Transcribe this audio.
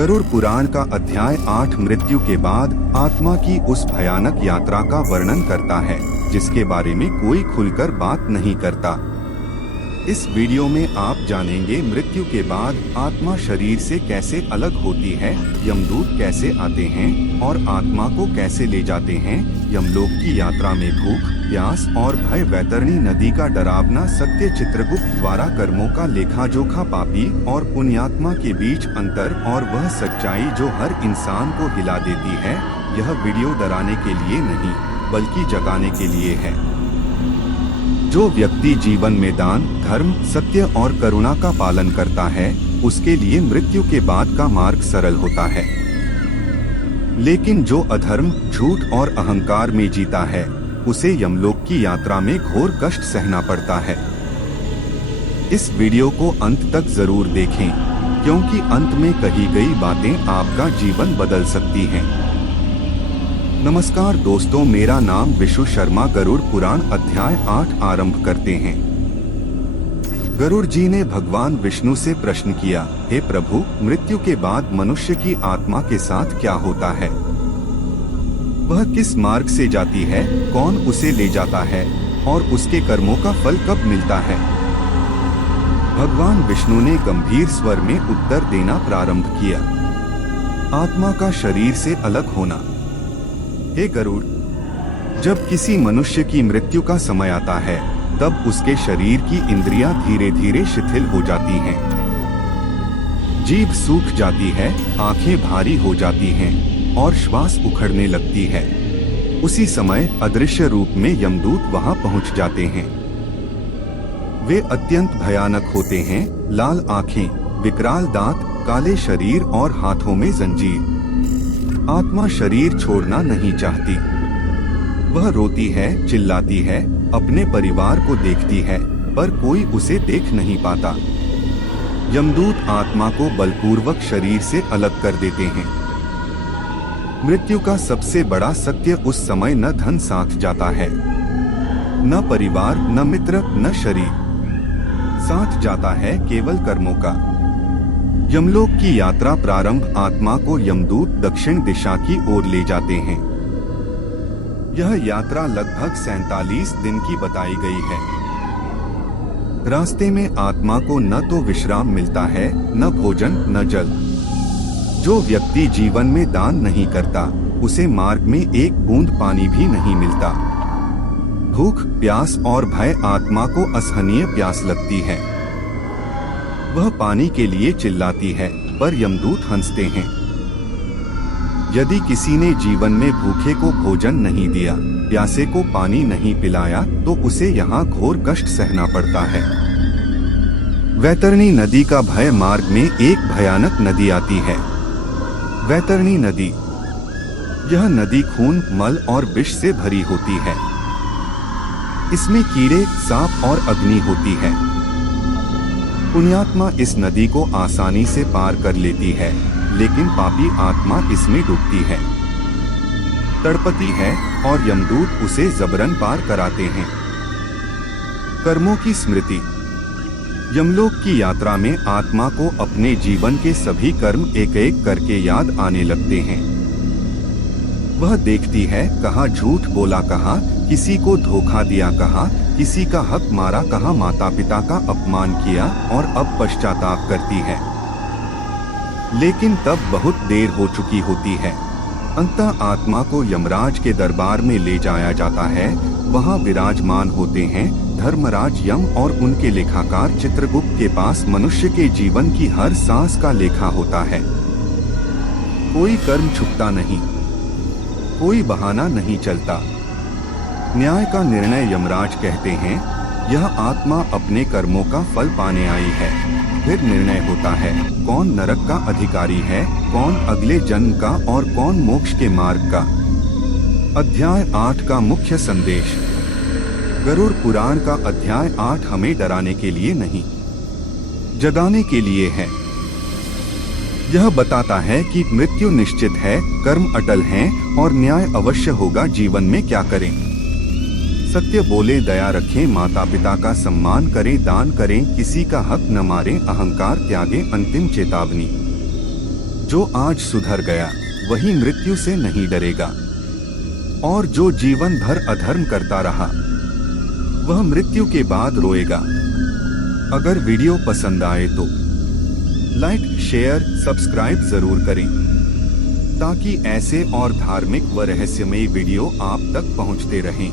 गरुड़ पुराण का अध्याय 8 मृत्यु के बाद आत्मा की उस भयानक यात्रा का वर्णन करता है जिसके बारे में कोई खुलकर बात नहीं करता। इस वीडियो में आप जानेंगे मृत्यु के बाद आत्मा शरीर से कैसे अलग होती है, यमदूत कैसे आते हैं और आत्मा को कैसे ले जाते हैं। यमलोक की यात्रा में भूख, प्यास और भय, वैतरणी नदी का डरावना सत्य, चित्रगुप्त द्वारा कर्मों का लेखा जोखा, पापी और पुण्यात्मा के बीच अंतर और वह सच्चाई जो हर इंसान को हिला देती है। यह वीडियो डराने के लिए नहीं बल्कि जगाने के लिए है। जो व्यक्ति जीवन में दान, धर्म, सत्य और करुणा का पालन करता है उसके लिए मृत्यु के बाद का मार्ग सरल होता है। लेकिन जो अधर्म, झूठ और अहंकार में जीता है उसे यमलोक की यात्रा में घोर कष्ट सहना पड़ता है। इस वीडियो को अंत तक जरूर देखें क्योंकि अंत में कही गई बातें आपका जीवन बदल सकती हैं। नमस्कार दोस्तों, मेरा नाम विशु शर्मा। गरुड़ पुराण अध्याय 8 आरंभ करते हैं। गरुड़ जी ने भगवान विष्णु से प्रश्न किया, हे प्रभु, मृत्यु के बाद मनुष्य की आत्मा के साथ क्या होता है? वह किस मार्ग से जाती है? कौन उसे ले जाता है और उसके कर्मों का फल कब मिलता है? भगवान विष्णु ने गंभीर स्वर में उत्तर देना प्रारंभ किया। आत्मा का शरीर से अलग होना। हे गरुड़, जब किसी मनुष्य की मृत्यु का समय आता है तब उसके शरीर की इंद्रियां धीरे धीरे शिथिल हो जाती हैं। जीभ सूख जाती है, आंखें भारी हो जाती हैं और श्वास उखड़ने लगती है। उसी समय अदृश्य रूप में यमदूत वहां पहुंच जाते हैं। वे अत्यंत भयानक होते हैं, लाल आंखें, विकराल दांत, काले शरीर और हाथों में जंजीर। आत्मा शरीर छोड़ना नहीं चाहती। वह रोती है, चिल्लाती है, अपने परिवार को देखती है पर कोई उसे देख नहीं पाता। यमदूत आत्मा को बलपूर्वक शरीर से अलग कर देते हैं। मृत्यु का सबसे बड़ा सत्य उस समय न धन साथ जाता है, न परिवार, न मित्र, न शरीर। साथ जाता है केवल कर्मों का। यमलोक की यात्रा प्रारंभ आत्मा को यमदूत दक्षिण दिशा की ओर ले जाते हैं। यह यात्रा लगभग 47 दिन की बताई गई है। रास्ते में आत्मा को न तो विश्राम मिलता है, न भोजन, न जल। जो व्यक्ति जीवन में दान नहीं करता उसे मार्ग में एक बूंद पानी भी नहीं मिलता। भूख, प्यास और भय, आत्मा को असहनीय प्यास लगती है। वह पानी के लिए चिल्लाती है पर यमदूत हंसते हैं। यदि किसी ने जीवन में भूखे को भोजन नहीं दिया, प्यासे को पानी नहीं पिलाया तो उसे यहाँ घोर कष्ट सहना पड़ता है। वैतरणी नदी का भय। मार्ग में एक भयानक नदी आती है, वैतरणी नदी। यह नदी खून, मल और विष से भरी होती है। इसमें कीड़े, सांप और अग्नि होती है। पुण्यात्मा इस नदी को आसानी से पार कर लेती है लेकिन पापी आत्मा इसमें डूबती है, तड़पती है और यमदूत उसे जबरन पार कराते हैं। कर्मों की स्मृति। यमलोक की यात्रा में आत्मा को अपने जीवन के सभी कर्म एक एक करके याद आने लगते हैं। वह देखती है, कहाँ झूठ बोला, कहाँ किसी को धोखा दिया, कहाँ किसी का हक मारा, कहाँ माता पिता का अपमान किया और अब पश्चाताप करती है। लेकिन तब बहुत देर हो चुकी होती है। अंततः आत्मा को यमराज के दरबार में ले जाया जाता है। वहाँ विराजमान होते हैं धर्मराज यम और उनके लेखाकार चित्रगुप्त के पास मनुष्य के जीवन की हर सांस का लेखा होता है। कोई कर्म छुपता नहीं, कोई बहाना नहीं चलता। न्याय का निर्णय। यमराज कहते हैं, यह आत्मा अपने कर्मों का फल पाने आई है। फिर निर्णय होता है, कौन नरक का अधिकारी है, कौन अगले जन्म का और कौन मोक्ष के मार्ग का। अध्याय 8 का मुख्य संदेश। गरुड़ पुराण का अध्याय 8 हमें डराने के लिए नहीं, जगाने के लिए है। यह बताता है कि मृत्यु निश्चित है, कर्म अटल हैं और न्याय अवश्य होगा। जीवन में क्या करें? सत्य बोले, दया रखें, माता पिता का सम्मान करें, दान करें, किसी का हक न मारें, अहंकार त्यागें। अंतिम चेतावनी। जो आज सुधर गया वही मृत्यु से नहीं डरेगा, और जो जीवन भर अधर्म करता रहा वह मृत्यु के बाद रोएगा। अगर वीडियो पसंद आए तो लाइक, शेयर, सब्सक्राइब जरूर करें ताकि ऐसे और धार्मिक व रहस्यमयी वीडियो आप तक पहुंचते रहें।